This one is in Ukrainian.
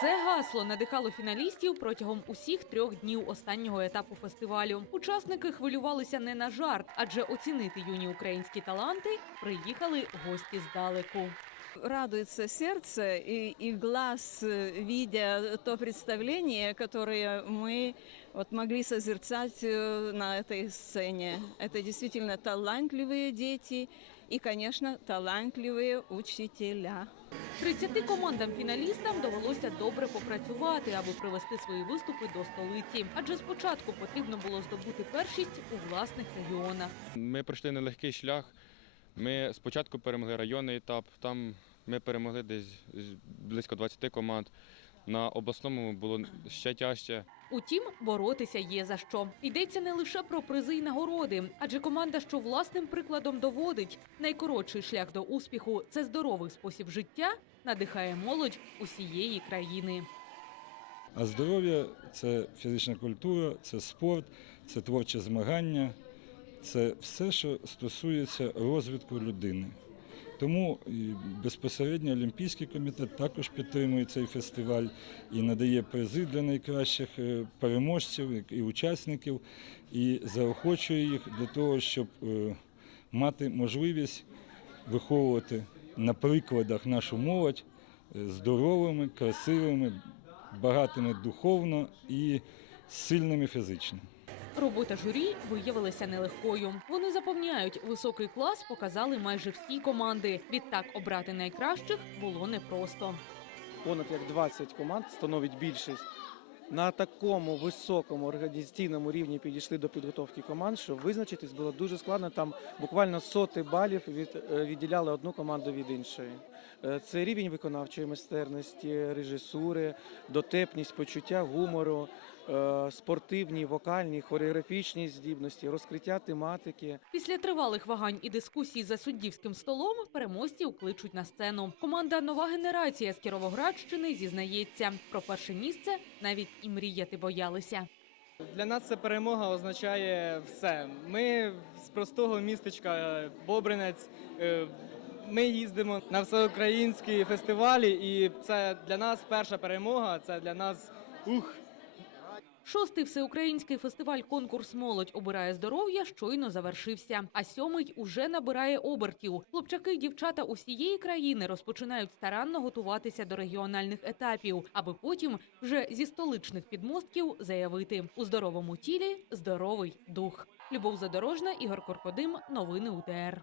Це гасло надихало фіналістів протягом усіх трьох днів останнього етапу фестивалю. Учасники хвилювалися не на жарт, адже оцінити юні українські таланти приїхали гості здалеку. радуется сердце и, и глаз, э, видя то представление, которое мы вот могли созерцать э, на этой сцене. Это действительно талантливые дети и, конечно, талантливые учителя. 30 командам-фіналістам довелося добре попрацювати, аби привести свої виступи до столиці. Адже спочатку потрібно було здобути першість у власних регіонах. Ми пройшли нелегкий шлях. Ми спочатку перемогли районний етап, там ми перемогли десь близько 20 команд. На обласному було ще тяжче. Утім, боротися є за що. Йдеться не лише про призи й нагороди, адже команда, що власним прикладом доводить, найкоротший шлях до успіху це здоровий спосіб життя, надихає молодь усієї країни. А здоров'я це фізична культура, це спорт, це творче змагання, це все, що стосується розвитку людини. Тому і безпосередньо Олімпійський комітет також підтримує цей фестиваль і надає призи для найкращих е, переможців і учасників, і заохочує їх для того, щоб е, мати можливість виховувати на прикладах нашу молодь е, здоровими, красивими, багатими духовно і сильними фізично. Робота журі виявилася нелегкою. Вони запевняють, високий клас показали майже всі команди. Відтак обрати найкращих було непросто. понад як 20 команд становить більшість. На такому високому організаційному рівні підійшли до підготовки команд, що визначитись було дуже складно. Там буквально соти балів від, е, відділяли одну команду від іншої. Е, Це рівень виконавчої майстерності, режисури, дотепність, почуття гумору, е, спортивні, вокальні, хореографічні здібності, розкриття тематики. Після тривалих вагань і дискусій за суддівським столом переможців кличуть на сцену. Команда Нова генерація з Кіровоградщини зізнається про перше місце навіть і мріяти боялися. Для нас це перемога означає все. Ми з простого містечка Бобринець. е, Ми їздимо на всеукраїнські фестивалі, і це для нас перша перемога. Це для нас ух. Шостий всеукраїнський фестиваль конкурс Молодь обирає здоров'я щойно завершився. А сьомий уже набирає обертів. Хлопчаки й дівчата усієї країни розпочинають старанно готуватися до регіональних етапів, аби потім вже зі столичних підмостків заявити у здоровому тілі здоровий дух. Любов Задорожна, Ігор Коркодим. Новини УТР.